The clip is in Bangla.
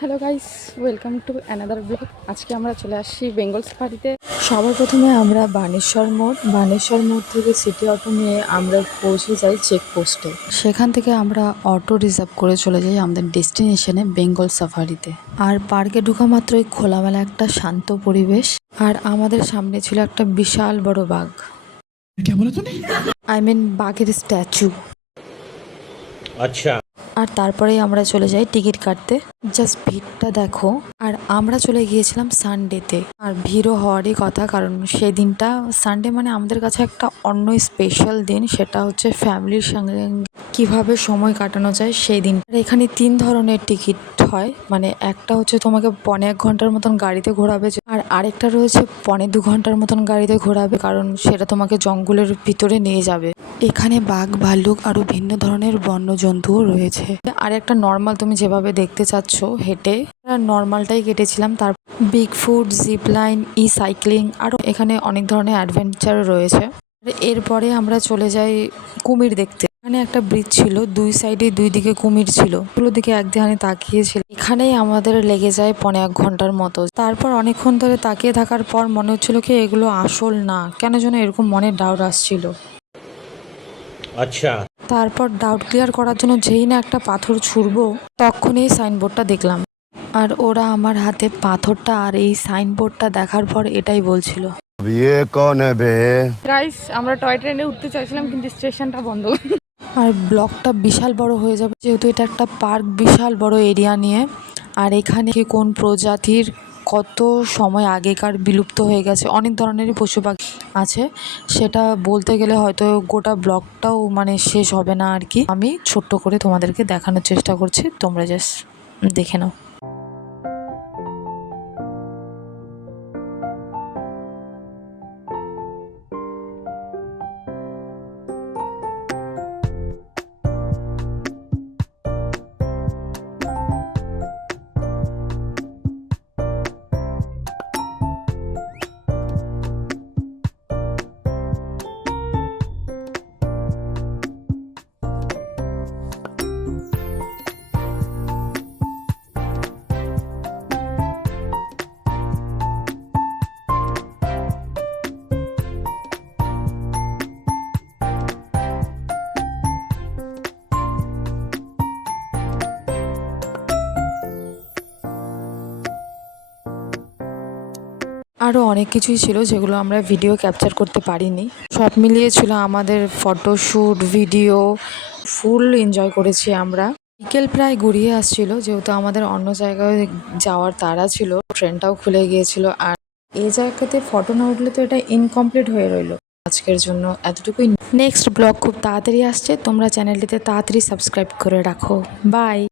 Hello guys, welcome to another blog. আজকে আমরা চলে আসছি বেঙ্গল সাফারিতে। সবার প্রথমে আমরা বানেশ্বর মোড় থেকে সিটি অটো নিয়ে আমরা পৌঁছে যাই চেকপোস্টে। সেখান থেকে আমরা অটো রিজার্ভ করে চলে যাই আমাদের ডেস্টিনেশনে বেঙ্গল সাফারিতে। আর পার্কে ঢোকা মাত্রই খোলামেলা একটা শান্ত পরিবেশ, আর আমাদের সামনে ছিল একটা বিশাল বড় বাঘ। বাঘের স্ট্যাচু। আচ্ছা। আর তারপরেই আমরা চলে যাই টিকিট কাটতে। জাস্ট ভিড়টা দেখো। আর আমরা চলে গিয়েছিলাম সানডেতে, আর ভিড়ও হওয়ারই কথা, কারণ সেই দিনটা সানডে মানে আমাদের কাছে একটা অন্য স্পেশাল দিন। সেটা হচ্ছে ফ্যামিলির সঙ্গে কিভাবে সময় কাটানো যায় সেই দিন। আর এখানে 3 ধরনের টিকিট হয়, মানে একটা হচ্ছে তোমাকে 1.25 ঘন্টার মতন গাড়িতে ঘোরাবে, আর আরেকটা রয়েছে 1.25 ঘন্টার মতন গাড়িতে ঘোরাবে, কারণ সেটা তোমাকে জঙ্গলের ভিতরে নিয়ে যাবে। এখানে বাঘ, ভাল্লুক আরো ভিন্ন ধরনের বন্যজন্তুও রয়েছে। আর একটা নর্মাল তুমি যেভাবে দেখতে চাচ্ছ হেঁটে, নর্মালটাই কেটেছিলাম। তার big foot, zip line, cycling, আরও এখানে অনেক ধরনের অ্যাডভেঞ্চার রয়েছে। এরপরে আমরা চলে যাই কুমির দেখতে। এখানে একটা ব্রিজ ছিল, দুই সাইডে দুই দিকে কুমির ছিল, ওগুলোর দিকে একদিকে তাকিয়েছিল। এখানেই আমাদের লেগে যায় 1.25 ঘন্টার মতো। তারপর অনেকক্ষণ ধরে তাকিয়ে থাকার পর মনে হচ্ছিল কি এগুলো আসল না, কেন যেন এরকম মনে ডাউট আসছিল। আচ্ছা। তারপর ডাউট ক্লিয়ার করার জন্য যেই না একটা পাথর ছুঁড়বো, তখনই সাইনবোর্ডটা দেখলাম। আর ওরা আমার হাতে পাথরটা আর এই সাইনবোর্ডটা দেখার পর এটাই বলছিল। গাইস, আমরা টয় ট্রেনে উঠতে চাইছিলাম কিন্তু স্টেশনটা বন্ধ। আর ব্লকটা বিশাল বড় হয়ে যাবে, যেহেতু এটা একটা পার্ক বিশাল বড় এরিয়া নিয়ে। আর এখানে কোন প্রজাতির কত সময় আগেকার বিলুপ্ত হয়ে গেছে অনেক ধরনেরই পশু পাখি আছে, সেটা বলতে গেলে হয়তো গোটা ব্লগটাও মানে শেষ হবে না আর কি। আমি ছোট্ট করে তোমাদেরকে দেখানোর চেষ্টা করছি, তোমরা জাস্ট দেখে নাও। আরও অনেক কিছুই ছিল যেগুলো আমরা ভিডিও ক্যাপচার করতে পারিনি। সব মিলিয়ে ছিল আমাদের ফটোশ্যুট, ভিডিও, ফুল এনজয় করেছি আমরা। বিকেল প্রায় গড়িয়ে আসছিল, যেহেতু আমাদের অন্য জায়গায় যাওয়ার তাড়া ছিল, ট্রেনটাও খুলে গিয়েছিল। আর এই জায়গাতে ফটো না উঠলে তো এটা ইনকমপ্লিট হয়ে রইল। আজকের জন্য এতটুকুই। নেক্সট ব্লগ খুব তাড়াতাড়ি আসছে, তোমরা চ্যানেলটিতে তাড়াতাড়ি সাবস্ক্রাইব করে রাখো। বাই।